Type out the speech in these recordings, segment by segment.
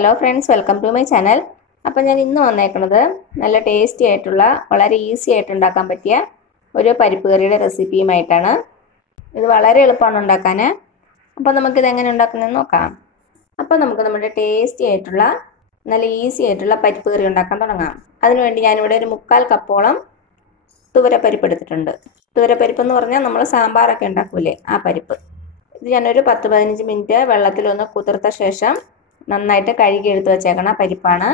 Hello friends, welcome to my channel. അപ്പോൾ ഞാൻ ഇന്ന് വന്നേക്കുന്നത് നല്ല ടേസ്റ്റി ആയിട്ടുള്ള വളരെ ഈസി ആയിട്ട് ഉണ്ടാക്കാൻ പറ്റിയ ഒരു പരിപ്പ് കറിയുടെ റെസിപ്പിയുമായിട്ടാണ്. ഇത് വളരെ എളുപ്പമാണ് ഉണ്ടാക്കാൻ. അപ്പോൾ നമുക്ക് ഇത് എങ്ങനെ ഉണ്ടാക്കുന്നതെന്ന് നോക്കാം. അപ്പോൾ നമുക്ക് നമ്മുടെ ടേസ്റ്റി ആയിട്ടുള്ള നല്ല ഈസി ആയിട്ടുള്ള പരിപ്പ് കറി ഉണ്ടാക്കാൻ തുടങ്ങാം. അതിനുവേണ്ടി ഞാൻ ഇവിടെ ഒരു 1/4 കപ്പോളം തുവരപ്പരിപ്പ് എടുത്തിട്ടുണ്ട്. തുവരപ്പരിപ്പ് എന്ന് പറഞ്ഞാൽ നമ്മൾ സാമ്പാറൊക്കെ ഉണ്ടാക്കൂലേ ആ പരിപ്പ്. ഇത് ഞാനൊരു 10-15 മിനിറ്റ് വെള്ളത്തിൽ ഒന്ന് കുതിർത്ത ശേഷം നന്നായിട്ട് കഴുകി എടുത്ത് വെച്ചേക്കണ പരിപ്പാണ്.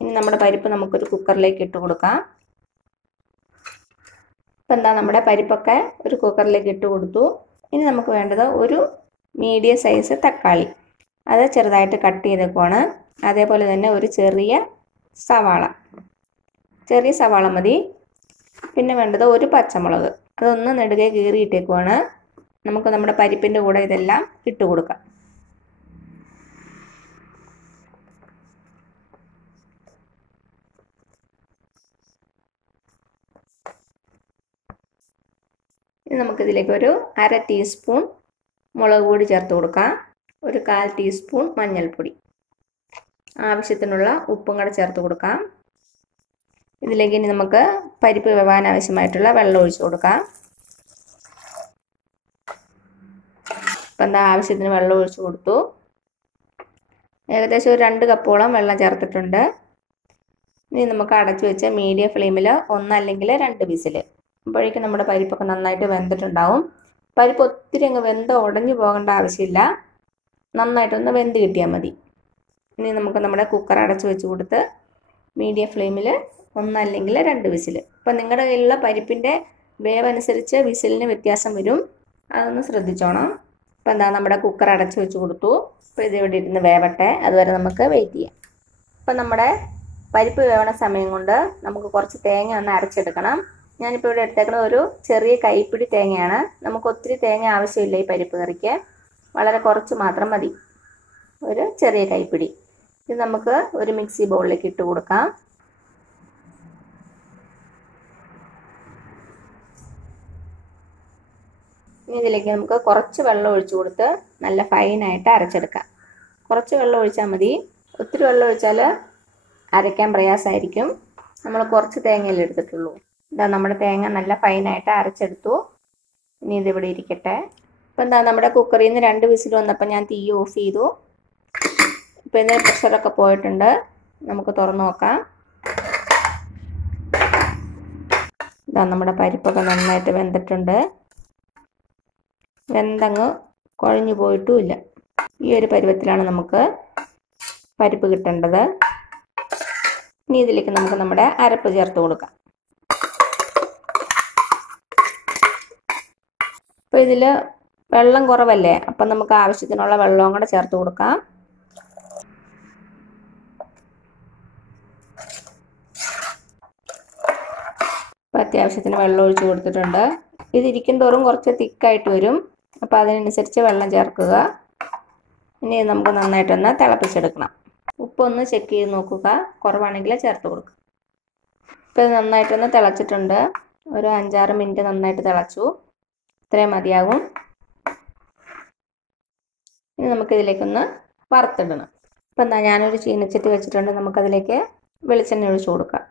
ഇനി നമ്മുടെ പരിപ്പ് നമുക്കൊരു കുക്കറിലേക്ക് ഇട്ട് കൊടുക്കാം. ഇപ്പം എന്താ നമ്മുടെ പരിപ്പൊക്കെ ഒരു കുക്കറിലേക്ക് ഇട്ട് കൊടുത്തു. ഇനി നമുക്ക് വേണ്ടത് ഒരു മീഡിയം സൈസ് തക്കാളി, അത് ചെറുതായിട്ട് കട്ട് ചെയ്തേക്കുവാണ്. അതേപോലെ തന്നെ ഒരു ചെറിയ സവാള മതി. പിന്നെ വേണ്ടത് ഒരു പച്ചമുളക്, അതൊന്ന് നെടുകെ കീറിയിട്ടേക്കുവാണ്. നമുക്ക് നമ്മുടെ പരിപ്പിൻ്റെ കൂടെ ഇതെല്ലാം ഇട്ട് കൊടുക്കാം. ഇനി നമുക്കിതിലേക്ക് ഒരു 1/2 ടീസ്പൂൺ മുളക് പൊടി ചേർത്ത് കൊടുക്കാം. ഒരു 1/4 ടീസ്പൂൺ മഞ്ഞൾപ്പൊടി, ആവശ്യത്തിനുള്ള ഉപ്പും കൂടെ ചേർത്ത് കൊടുക്കാം. ഇതിലേക്ക് ഇനി നമുക്ക് പരിപ്പ് വേവാൻ ആവശ്യമായിട്ടുള്ള വെള്ളം ഒഴിച്ചു കൊടുക്കാം. ഇപ്പം എന്താ ആവശ്യത്തിന് വെള്ളം ഒഴിച്ചു കൊടുത്തു. ഏകദേശം ഒരു 2 കപ്പോളം വെള്ളം ചേർത്തിട്ടുണ്ട്. ഇനി നമുക്ക് അടച്ചു വെച്ച് മീഡിയം ഫ്ലെയിമിൽ 1 അല്ലെങ്കിൽ 2 വിസിൽ. അപ്പോഴേക്കും നമ്മുടെ പരിപ്പൊക്കെ നന്നായിട്ട് വെന്തിട്ടുണ്ടാവും. പരിപ്പ് ഒത്തിരി അങ്ങ് ഉടഞ്ഞു പോകേണ്ട ആവശ്യമില്ല, നന്നായിട്ടൊന്ന് വെന്ത് കിട്ടിയാൽ മതി. ഇനി നമുക്ക് നമ്മുടെ കുക്കർ അടച്ചു വെച്ച് കൊടുത്ത് മീഡിയം ഫ്ലെയിമിൽ 1 അല്ലെങ്കിൽ 2 വിസിൽ. അപ്പം നിങ്ങളുടെ കയ്യിലുള്ള പരിപ്പിൻ്റെ വേവ് അനുസരിച്ച് വിസിലിന് വ്യത്യാസം വരും, അതൊന്ന് ശ്രദ്ധിച്ചോണം. അപ്പം എന്താ നമ്മുടെ കുക്കർ അടച്ചു വെച്ച് കൊടുത്തു. അപ്പോൾ ഇത് ഇവിടെ ഇരുന്ന് വേവട്ടെ, അതുവരെ നമുക്ക് വെയിറ്റ് ചെയ്യാം. അപ്പം നമ്മുടെ പരിപ്പ് വേവണ സമയം കൊണ്ട് നമുക്ക് കുറച്ച് തേങ്ങ ഒന്ന് അരച്ചെടുക്കണം. ഞാനിപ്പോൾ ഇവിടെ എടുത്തേക്കുന്നത് ഒരു ചെറിയ കൈപ്പിടി തേങ്ങയാണ്. നമുക്ക് ഒത്തിരി തേങ്ങ ആവശ്യമില്ല ഈ പരിപ്പ് കറിക്ക്, വളരെ കുറച്ച് മാത്രം മതി, ഒരു ചെറിയ കൈപ്പിടി. ഇത് നമുക്ക് ഒരു മിക്സി ബൗളിലേക്ക് ഇട്ട് കൊടുക്കാം. ഇനി ഇതിലേക്ക് നമുക്ക് കുറച്ച് വെള്ളം ഒഴിച്ചു കൊടുത്ത് നല്ല ഫൈനായിട്ട് അരച്ചെടുക്കാം. കുറച്ച് വെള്ളം ഒഴിച്ചാൽ മതി, ഒത്തിരി വെള്ളം ഒഴിച്ചാൽ അരയ്ക്കാൻ പ്രയാസമായിരിക്കും. നമ്മൾ കുറച്ച് തേങ്ങയിൽ എടുത്തിട്ടുള്ളൂ. ഇതാ നമ്മുടെ തേങ്ങ നല്ല ഫൈനായിട്ട് അരച്ചെടുത്തു. ഇനി ഇതിവിടെ ഇരിക്കട്ടെ. ഇപ്പം എന്താ നമ്മുടെ കുക്കറിൽ നിന്ന് 2 വിസിൽ വന്നപ്പോൾ ഞാൻ തീ ഓഫ് ചെയ്തു. ഇപ്പം ഇതിൻ്റെ പ്രഷറൊക്കെ പോയിട്ടുണ്ട്. നമുക്ക് തുറന്നു നോക്കാം. ഇതാ നമ്മുടെ പരിപ്പൊക്കെ നന്നായിട്ട് വെന്തിട്ടുണ്ട്. വെന്തങ്ങ് കുഴഞ്ഞു പോയിട്ടുമില്ല. ഈ ഒരു പരുവത്തിലാണ് നമുക്ക് പരിപ്പ് കിട്ടേണ്ടത്. ഇനി ഇതിലേക്ക് നമുക്ക് നമ്മുടെ അരപ്പ് ചേർത്ത് കൊടുക്കാം. അപ്പോൾ ഇതിൽ വെള്ളം കുറവല്ലേ, അപ്പം നമുക്ക് ആവശ്യത്തിനുള്ള വെള്ളവും കൂടെ ചേർത്ത് കൊടുക്കാം. അപ്പം അത്യാവശ്യത്തിന് വെള്ളം ഒഴിച്ച് കൊടുത്തിട്ടുണ്ട്. ഇതിരിക്കും തോറും കുറച്ച് തിക്കായിട്ട് വരും, അപ്പോൾ അതിനനുസരിച്ച് വെള്ളം ചേർക്കുക. ഇനി നമുക്ക് നന്നായിട്ടൊന്ന് തിളപ്പിച്ചെടുക്കണം. ഉപ്പൊന്ന് ചെക്ക് ചെയ്ത് നോക്കുക, കുറവാണെങ്കിൽ ചേർത്ത് കൊടുക്കുക. ഇപ്പോൾ ഇത് നന്നായിട്ടൊന്ന് തിളച്ചിട്ടുണ്ട്. ഒരു 5-6 മിനിറ്റ് നന്നായിട്ട് തിളച്ചു, ഇത്രയും മതിയാകും. ഇനി നമുക്കിതിലേക്കൊന്ന് വറുത്തിടണം. ഇപ്പം എന്താ ഞാനൊരു ചീനച്ചട്ടി വെച്ചിട്ടുണ്ട്. നമുക്കതിലേക്ക് വെളിച്ചെണ്ണ ഒഴിച്ചു കൊടുക്കാം.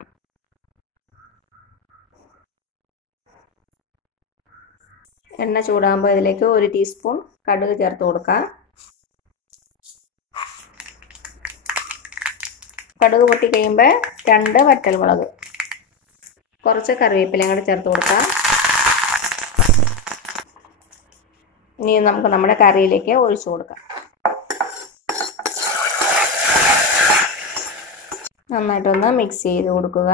എണ്ണ ചൂടാകുമ്പോൾ ഇതിലേക്ക് 1 ടീസ്പൂൺ കടുക് ചേർത്ത് കൊടുക്കാം. കടുക് പൊട്ടി കഴിയുമ്പോൾ 2 വറ്റൽമുളക്, കുറച്ച് കറിവേപ്പിലയും കൂടെ ചേർത്ത് കൊടുക്കാം. ഇനി നമുക്ക് നമ്മുടെ കറിയിലേക്ക് ഒഴിച്ചു കൊടുക്കാം. നന്നായിട്ടൊന്ന് മിക്സ് ചെയ്ത് കൊടുക്കുക.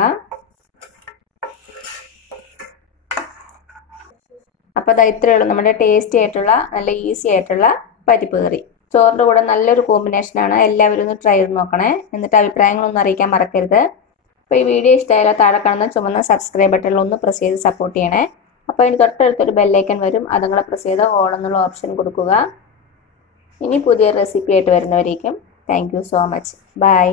അപ്പോൾ അത് ഇത്രയേ ഉള്ളൂ നമ്മുടെ ടേസ്റ്റി ആയിട്ടുള്ള നല്ല ഈസി ആയിട്ടുള്ള പരിപ്പ് കറി. ചോറിൻ്റെ കൂടെ നല്ലൊരു കോമ്പിനേഷനാണ്. എല്ലാവരും ഒന്ന് ട്രൈ ചെയ്ത് നോക്കണേ. എന്നിട്ട് അഭിപ്രായങ്ങളൊന്നും അറിയിക്കാൻ മറക്കരുത്. അപ്പോൾ ഈ വീഡിയോ ഇഷ്ടമായാലും താഴെ കാണുന്ന ചുമന്ന സബ്സ്ക്രൈബ് ബട്ടണിൽ ഒന്ന് പ്രസ് ചെയ്ത് സപ്പോർട്ട് ചെയ്യണേ. അപ്പോൾ അതിന് തൊട്ടടുത്തൊരു ബെല്ലൈക്കൺ വരും, അതും കൂടെ പ്രസ് ചെയ്ത് ഓൾ എന്നുള്ള ഓപ്ഷൻ കൊടുക്കുക. ഇനി പുതിയ റെസിപ്പി ആയിട്ട് വരുന്നവരേക്കും thank you so much. By.